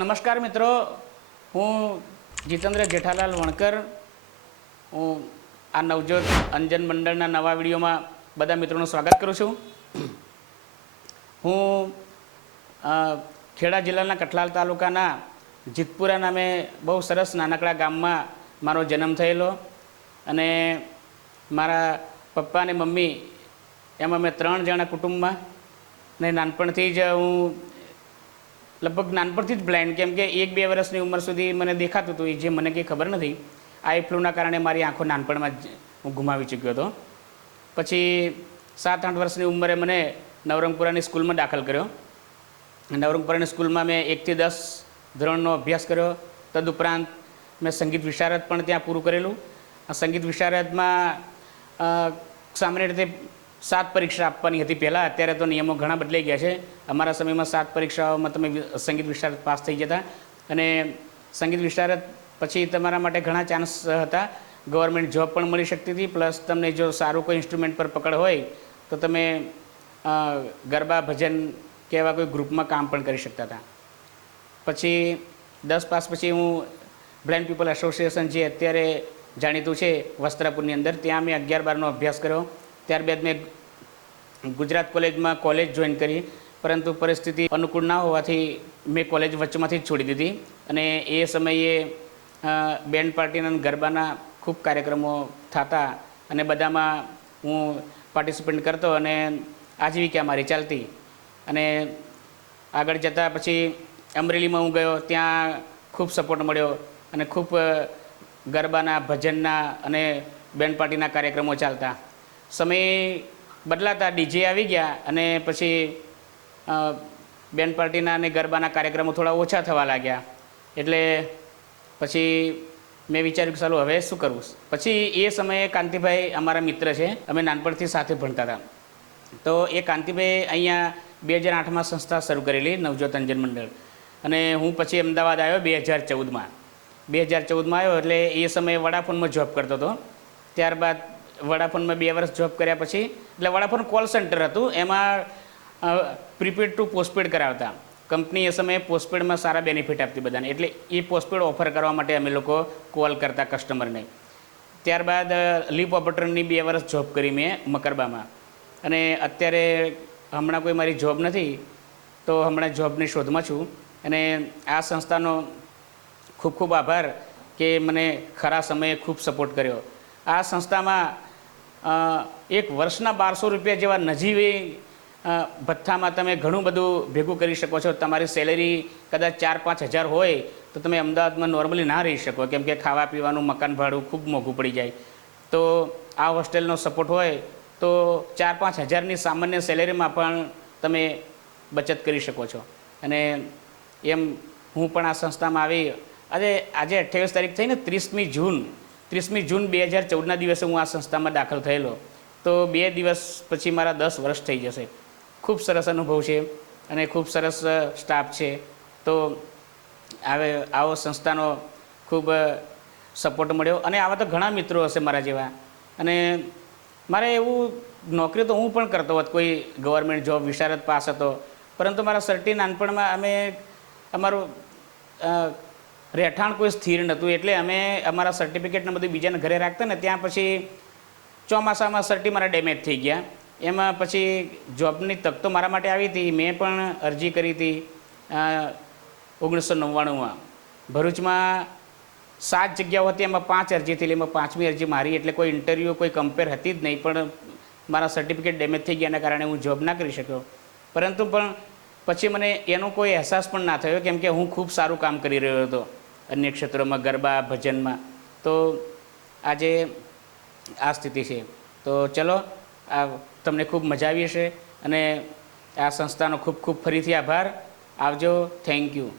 નમસ્કાર મિત્રો, હું જીતેન્દ્ર જેઠાલાલ વણકર. હું આ નવજોત અંજન મંડળના નવા વિડીયોમાં બધા મિત્રોનું સ્વાગત કરું છું. હું ખેડા જિલ્લાના કઠલાલ તાલુકાના જીતપુરા નામે બહુ સરસ નાનકડા ગામમાં મારો જન્મ થયેલો અને મારા પપ્પા અને મમ્મી એમાં મેં 3 જણા કુટુંબમાં ને નાનપણથી જ હું લગભગ નાનપણથી જ બ્લાઇન્ડ, કેમ કે 1-2 વર્ષની ઉંમર સુધી મને દેખાતું હતું, જે મને કંઈ ખબર નથી. આઈ ફ્લૂના કારણે મારી આંખો નાનપણમાં જ હું ગુમાવી ચૂક્યો હતો. પછી 7-8 વર્ષની ઉંમરે મને નવરંગપુરાની સ્કૂલમાં દાખલ કર્યો. નવરંગપુરાની સ્કૂલમાં મેં 1 થી 10 ધોરણનો અભ્યાસ કર્યો. તદુપરાંત મેં સંગીત વિશારદ પણ ત્યાં પૂરું કરેલું. આ સંગીત વિશારદમાં સામાન્ય રીતે 7 પરીક્ષા આપવાની હતી પહેલાં. અત્યારે તો નિયમો ઘણા બદલાઈ ગયા છે. અમારા સમયમાં 7 પરીક્ષાઓમાં તમે સંગીત વિશારદ પાસ થઈ જતા અને સંગીત વિશારદ પછી તમારા માટે ઘણા ચાન્સ હતા. ગવર્મેન્ટ જોબ પણ મળી શકતી હતી, પ્લસ તમને જો સારું કોઈ ઇન્સ્ટ્રુમેન્ટ પર પકડ હોય તો તમે ગરબા ભજન કે એવા કોઈ ગ્રુપમાં કામ પણ કરી શકતા હતા. પછી 10 પાસ પછી હું બ્લાઇન્ડ પીપલ એસોસિએશન, જે અત્યારે જાણીતું છે વસ્ત્રાપુરની અંદર, ત્યાં મેં 11-12નો અભ્યાસ કર્યો. ત્યારબાદ મેં ગુજરાત કોલેજમાં કોલેજ જોઈન કરી, પરંતુ પરિસ્થિતિ અનુકૂળ ના હોવાથી મેં કોલેજ વચ્ચેમાંથી જ છોડી દીધી. અને એ સમયે બેન્ડ પાર્ટીના ગરબાના ખૂબ કાર્યક્રમો થતા અને બધામાં હું પાર્ટિસિપેટ કરતો અને આજીવિકા મારી ચાલતી. અને આગળ જતાં પછી અમરેલીમાં હું ગયો, ત્યાં ખૂબ સપોર્ટ મળ્યો અને ખૂબ ગરબાના ભજનના અને બેન્ડ પાર્ટીના કાર્યક્રમો ચાલતા. સમય બદલાતા ડીજે આવી ગયા અને પછી બેન્ડ પાર્ટીના અને ગરબાના કાર્યક્રમો થોડા ઓછા થવા લાગ્યા. એટલે પછી મેં વિચાર્યું કે ચાલો હવે શું કરવું. પછી એ સમયે કાંતિભાઈ અમારા મિત્ર છે, અમે નાનપણથી સાથે ભણતા હતા. તો એ કાંતિભાઈ અહીંયા 2008માં સંસ્થા શરૂ કરેલી, નવજોત અંજન મંડળ. અને હું પછી અમદાવાદ આવ્યો 2014માં. 2014માં આવ્યો એટલે એ સમયે વડાફોનમાં જોબ કરતો હતો. ત્યારબાદ વડાફોનમાં 2 વર્ષ જોબ કર્યા પછી, એટલે વડાફોન કોલ સેન્ટર હતું, એમાં પ્રીપેડ ટુ પોસ્ટપેડ કરાવતા. કંપની એ સમયે પોસ્ટપેડમાં સારા બેનિફિટ આપતી બધાને, એટલે એ પોસ્ટપેડ ઓફર કરવા માટે અમે લોકો કોલ કરતા કસ્ટમરને. ત્યારબાદ લીપ ઓપરેટરની 2 વર્ષ જોબ કરી મેં મકરબામાં. અને અત્યારે હમણાં કોઈ મારી જોબ નથી, તો હમણાં જોબની શોધમાં છું. અને આ સંસ્થાનો ખૂબ ખૂબ આભાર કે મને ખરા સમયે ખૂબ સપોર્ટ કર્યો. આ સંસ્થામાં 1 વર્ષના 1200 રૂપિયા જેવા નજીવી ભથ્થામાં તમે ઘણું બધું ભેગું કરી શકો છો. તમારી સેલેરી કદાચ 4-5 હજાર હોય તો તમે અમદાવાદમાં નોર્મલી ના રહી શકો, કેમ કે ખાવા પીવાનું, મકાન ભાડું ખૂબ મોંઘું પડી જાય. તો આ હોસ્ટેલનો સપોર્ટ હોય તો 4-5 હજારની સામાન્ય સેલેરીમાં પણ તમે બચત કરી શકો છો. અને એમ હું પણ આ સંસ્થામાં આવી. આજે 28 તારીખ થઈ ને, 30મી જૂન 2014ના દિવસે હું આ સંસ્થામાં દાખલ થયેલો. તો 2 દિવસ પછી મારા 10 વર્ષ થઈ જશે. ખૂબ સરસ અનુભવ છે અને ખૂબ સરસ સ્ટાફ છે. તો આવો સંસ્થાનો ખૂબ સપોર્ટ મળ્યો. અને આવા તો ઘણા મિત્રો હશે મારા જેવા. અને મારે એવું નોકરી તો હું પણ કરતો હોત, કોઈ ગવર્મેન્ટ જોબ, વિશારદ પાસ હતો, પરંતુ મારા સર્ટી નાનપણમાં અમારું રહેઠાણ કોઈ સ્થિર નહોતું. એટલે અમે અમારા સર્ટિફિકેટને બધું બીજાના ઘરે રાખતા ને, ત્યાં પછી ચોમાસામાં સર્ટી મારા ડેમેજ થઈ ગયા. એમાં પછી જોબની તક તો મારા માટે આવી હતી. મેં પણ અરજી કરી હતી 1999માં. ભરૂચમાં 7 જગ્યાઓ હતી, એમાં 5 અરજી થઈ. એમાં 5મી અરજી મારી, એટલે કોઈ ઇન્ટરવ્યૂ, કોઈ કમ્પેર હતી જ નહીં. પણ મારા સર્ટિફિકેટ ડેમેજ થઈ ગયાના કારણે હું જોબ ના કરી શક્યો. પરંતુ પણ પછી મને એનો કોઈ અહેસાસ પણ ના થયો, કેમ કે હું ખૂબ સારું કામ કરી રહ્યો હતો અન્ય ક્ષેત્રોમાં, ગરબા ભજનમાં. તો આજે આ સ્થિતિ છે. તો ચલો, તમને ખૂબ મજા આવી હશે અને આ સંસ્થાનો ખૂબ ખૂબ ફરીથી આભાર. આવજો. Thank you.